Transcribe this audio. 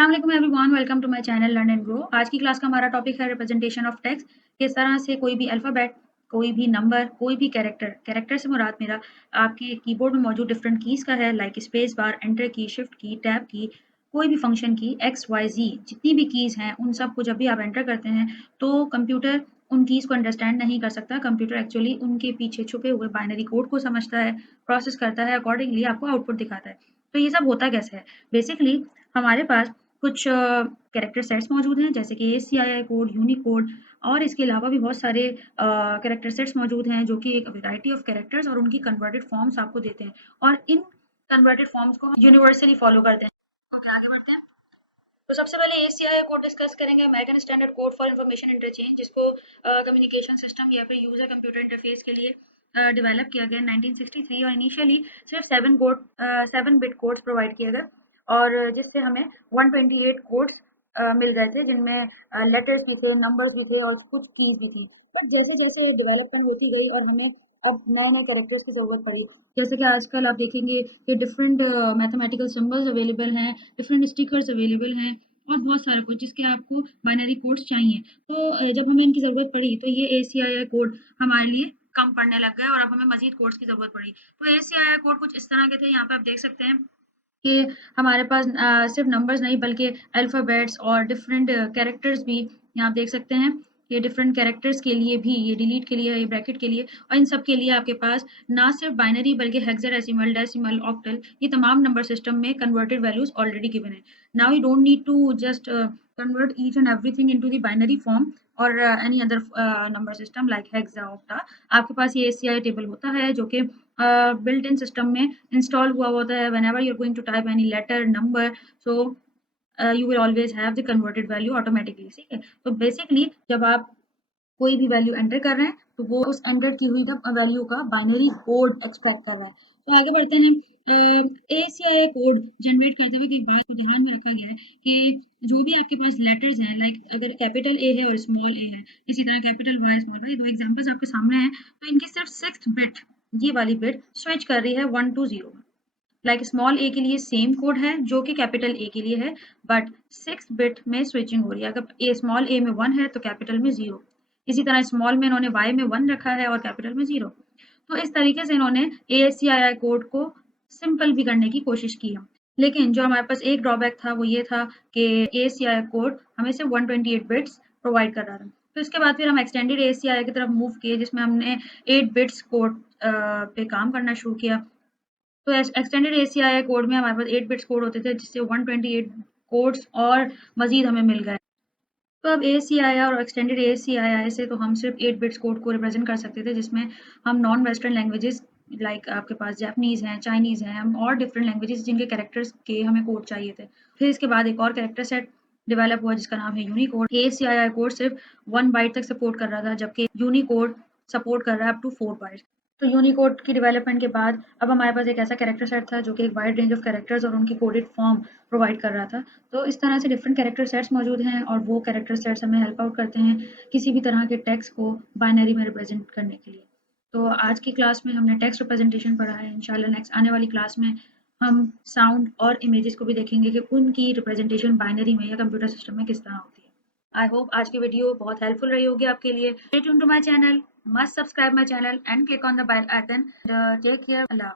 अस्सलाम वालेकुम everyone, welcome to my channel learn and grow. आज की क्लास का हमारा टॉपिक है रिप्रेजेंटेशन ऑफ टेक्स्ट। किस तरह से कोई भी अल्फ़ाबेट, कोई भी नंबर, कोई भी कैरेक्टर से मुराद मेरा आपके कीबोर्ड में मौजूद डिफरेंट कीज़ का है, लाइक स्पेस बार, एंटर की, शिफ्ट की, टैब की, कोई भी फंक्शन की, एक्स, वाई, ज़ी, जितनी भी कीज़ हैं, उन सबको जब भी आप एंटर करते हैं, तो कंप्यूटर उन कीज़ को अंडरस्टैंड नहीं कर सकता। कंप्यूटर एक्चुअली उनके पीछे छुपे हुए बाइनरी कोड को समझता है, प्रोसेस करता है, अकॉर्डिंगली आपको आउटपुट दिखाता है। तो ये सब होता कैसे है? बेसिकली हमारे पास कुछ कैरेक्टर सेट्स मौजूद हैं, जैसे कि ACII कोड, यूनिकोड और इसके अलावा भी बहुत सारे कैरेक्टर सेट्स मौजूद हैं, जो कि एक वैरायटी ऑफ कैरेक्टर्स और उनकी कन्वर्टेड फॉर्म्स आपको देते हैं और इन कन्वर्टेड फॉर्म्स को हम यूनिवर्सली फॉलो करते हैं। ओके, आगे बढ़ते हैं। तो सबसे पहले ACII कोड डिस्कस करेंगे, American standard code for information interchange, जिसको कम्युनिकेशन सिस्टम या फिर यूजर कंप्यूटर इंटरफेस के लिए डेवलप किया गया 1963 और इनिशियली सिर्फ 7 बिट कोड्स प्रोवाइड किए गए और जिससे हमें 128 कोड्स मिल गए थे, जिनमें लेटर्स भी थे, नंबर्स भी थे और कुछ कीज भी थी। बट जैसे जैसे डेवलपमेंट होती गई और हमें अब नए नए कैरेक्टर्स की जरूरत पड़ी, जैसे कि आजकल आप देखेंगे कि डिफरेंट मैथमेटिकल सिंबल्स अवेलेबल हैं, डिफरेंट स्टिकर्स अवेलेबल हैं और बहुत सारा कुछ जिसके आपको बाइनरी कोड्स चाहिए। तो जब हमें इनकी ज़रूरत पड़ी तो ये ACII कोड हमारे लिए कम पड़ने लग गए और अब हमें मज़ीद कोड्स की ज़रूरत पड़ी। तो ACII कोड कुछ इस तरह के थे, यहाँ पे आप देख सकते हैं कि हमारे पास सिर्फ नंबर्स नहीं बल्कि अल्फ़ाबेट्स और डिफरेंट कैरेक्टर्स भी यहाँ आप देख सकते हैं। ये डिफरेंट कैरेक्टर्स के लिए भी, ये डिलीट के लिए, ये ब्रैकेट के लिए और इन सब के लिए आपके पास ना सिर्फ बाइनरी बल्कि हेक्साडेसिमल, डेसिमल, ऑक्टल ये तमाम नंबर सिस्टम में कन्वर्टेड वैल्यूज़ ऑलरेडी गिवन है। Now you don't need to just convert each and everything into the binary form or any other number system like hexa, octa। आपके पास ये ACI table होता है जो कि बिल्ट इन सिस्टम में install हुआ होता है। whenever you're going to type any letter, number, so you will always have the converted value automatically। ठीक है, तो बेसिकली जब आप कोई भी वैल्यू एंटर कर रहे हैं तो वो उस एंटर की हुई वैल्यू का बाइनरी कोड एक्सट्रैक्ट कर रहा है। तो आगे बढ़ते हैं। ACII कोड जनरेट करते हुए एक बात को ध्यान में रखा गया है कि जो भी आपके पास लेटर्स हैं, लाइक अगर कैपिटल ए है और स्मॉल ए है, इसी तरह कैपिटल वाई स्मॉल वाई, दो एग्जांपल्स आपके सामने हैं, तो इनकी सिर्फ सिक्स्थ बिट, ये वाली बिट स्विच कर रही है 1 to 0। लाइक स्मॉल ए के लिए सेम कोड है जो कि कैपिटल ए के लिए है, बट सिक्स बिट में स्विचिंग हो रही है। अगर ए स्मॉल ए में 1 है तो कैपिटल में 0। इसी तरह स्मॉल में इन्होंने वाई में 1 रखा है और कैपिटल में 0। तो इस तरीके से इन्होंने ASCII कोड को सिंपल भी करने की कोशिश की है। लेकिन जो हमारे पास एक ड्रॉबैक था वो ये था कि ASCII कोड हमें सिर्फ 128 बिट्स प्रोवाइड कर रहा था। तो इसके बाद फिर हम एक्सटेंडेड ASCII की तरफ मूव किए, जिसमें हमने 8 बिट्स कोड पे काम करना शुरू किया। तो एक्सटेंडेड ACII कोड में हमारे पास 8 बिट्स कोड होते थे, जिससे 128 कोड्स और मजीद हमें मिल गए। तो अब ACII और एक्सटेंडेड ACII से तो हम सिर्फ 8 बिट्स कोड को रिप्रेजेंट कर सकते थे, जिसमें हम नॉन वेस्टर्न लैंग्वेजेस लाइक आपके पास जापानीज़ हैं, चाइनीज़ हैं, हम और डिफरेंट लैंग्वेजेस जिनके कैरेक्टर्स के हमें कोड चाहिए थे। फिर इसके बाद एक और कैरेक्टर सेट डेवलप हुआ जिसका नाम है यूनिकोड। ACII कोड सिर्फ 1 बाइट तक सपोर्ट कर रहा था, जबकि यूनिकोड सपोर्ट कर रहा है अप टू 4 बाइट्स। तो यूनिकोड की डेवलपमेंट के बाद अब हमारे पास एक ऐसा कैरेक्टर सेट था जो कि एक वाइड रेंज ऑफ कैरेक्टर्स और उनकी कोडेड फॉर्म प्रोवाइड कर रहा था। तो इस तरह से डिफरेंट कैरेक्टर सेट्स मौजूद हैं और वो कैरेक्टर सेट्स हमें हेल्प आउट करते हैं किसी भी तरह के टेक्स्ट को बाइनरी में रिप्रेजेंट करने के लिए। तो आज की क्लास में हमने टेक्स्ट रिप्रेजेंटेशन पढ़ा है। इंशाल्लाह नेक्स्ट आने वाली क्लास में हम साउंड और इमेजेस को भी देखेंगे कि उनकी रिप्रेजेंटेशन बाइनरी में या कंप्यूटर सिस्टम में किस तरह होती है। आई होप आज की वीडियो बहुत हेल्पफुल रही होगी आपके लिए। Stay tuned to my channel, must subscribe my channel and click on the bell icon. Take care, Allah.